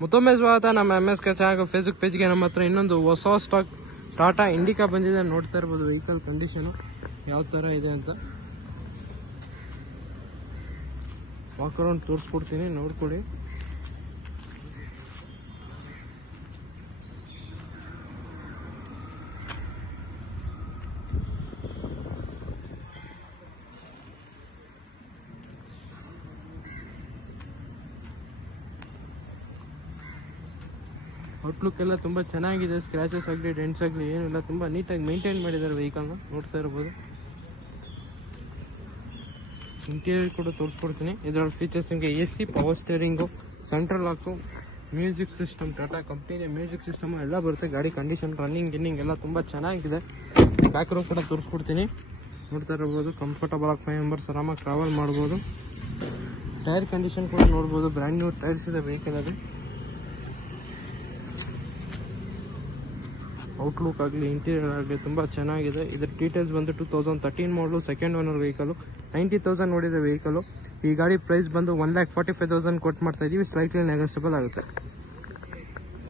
ಮತ್ತೊಮ್ಮೆ ಸ್ವಾಗತ ನಮ್ಮ MSK ಚಾನಲ್ ಫೇಸ್ಬುಕ್ ಪೇಜ್ಗೆ. ನಮ್ಮ ಹತ್ರ ಇನ್ನೊಂದು ಹೊಸ ಸ್ಟಾಕ್ ಟಾಟಾ ಇಂಡಿಕಾ ಬಂದಿದೆ. ನೋಡ್ತಾ ಇರ್ಬೋದು ವೆಹಿಕಲ್ ಕಂಡೀಷನ್ ಯಾವ ತರ ಇದೆ ಅಂತ. ವಾಕ್ ಅರೌಂಡ್ ತೋರಿಸ್ಕೊಡ್ತೀನಿ, ನೋಡ್ಕೊಳ್ಳಿ. ಔಟ್ಲುಕ್ ಎಲ್ಲ ತುಂಬ ಚೆನ್ನಾಗಿದೆ. ಸ್ಕ್ರಾಚಸ್ ಆಗಲಿ ಡೆಂಟ್ಸ್ ಆಗಲಿ ಏನಿಲ್ಲ, ತುಂಬ ನೀಟಾಗಿ ಮೇಂಟೈನ್ ಮಾಡಿದ್ದಾರೆ ವೆಹಿಕಲ್ನ. ನೋಡ್ತಾ ಇರ್ಬೋದು. ಇಂಟೀರಿಯರ್ ಕೂಡ ತೋರಿಸ್ಕೊಡ್ತೀನಿ. ಇದರಲ್ಲಿ ಫೀಚರ್ಸ್ ನಿಮಗೆ AC, power steering, central lock, music system, Tata ಕಂಪ್ನಿಯ ಮ್ಯೂಸಿಕ್ ಸಿಸ್ಟಮ್ ಎಲ್ಲ ಬರುತ್ತೆ. ಗಾಡಿ ಕಂಡೀಷನ್, ರನ್ನಿಂಗ್ ಎಲ್ಲ ತುಂಬ ಚೆನ್ನಾಗಿದೆ. ಬ್ಯಾಕ್ ರೋ ಕೂಡ ತೋರಿಸ್ಕೊಡ್ತೀನಿ. ನೋಡ್ತಾ ಇರ್ಬೋದು. ಕಂಫರ್ಟಬಲ್ ಆಗಿ 5 ಮೆಂಬರ್ಸ್ ಆರಾಮಾಗಿ ಟ್ರಾವೆಲ್ ಮಾಡ್ಬೋದು. ಟೈರ್ ಕಂಡೀಷನ್ ಕೂಡ ನೋಡ್ಬೋದು. ಬ್ರ್ಯಾಂಡ್ ನ್ಯೂ ಟೈರ್ಸ್ ಇದೆ ವೆಹಿಕಲ್ ಅಲ್ಲಿ. ಔಟ್ಲುಕ್ ಆಗಲಿ ಇಂಟೀರಿಯರ್ ಆಗಲಿ ತುಂಬ ಚೆನ್ನಾಗಿದೆ. ಇದರ ಡೀಟೇಲ್ಸ್ ಬಂದು 2013 ಮಾಡಲು, ಸೆಕೆಂಡ್ ಓನರ್ ವೆಹಿಕಲ್. 90,000 ನೋಡಿದೆ ವೆಹಿಕಲ್. ಈ ಗಾಡಿ ಪ್ರೈಸ್ ಬಂದು 1,45,000 ಕೊಟ್ಟು ಮಾಡ್ತಾ ಇದೀವಿ. ಸ್ಲೈಟ್ಲಿ ನೆಗೋಷಿಯಬಲ್ ಆಗುತ್ತೆ.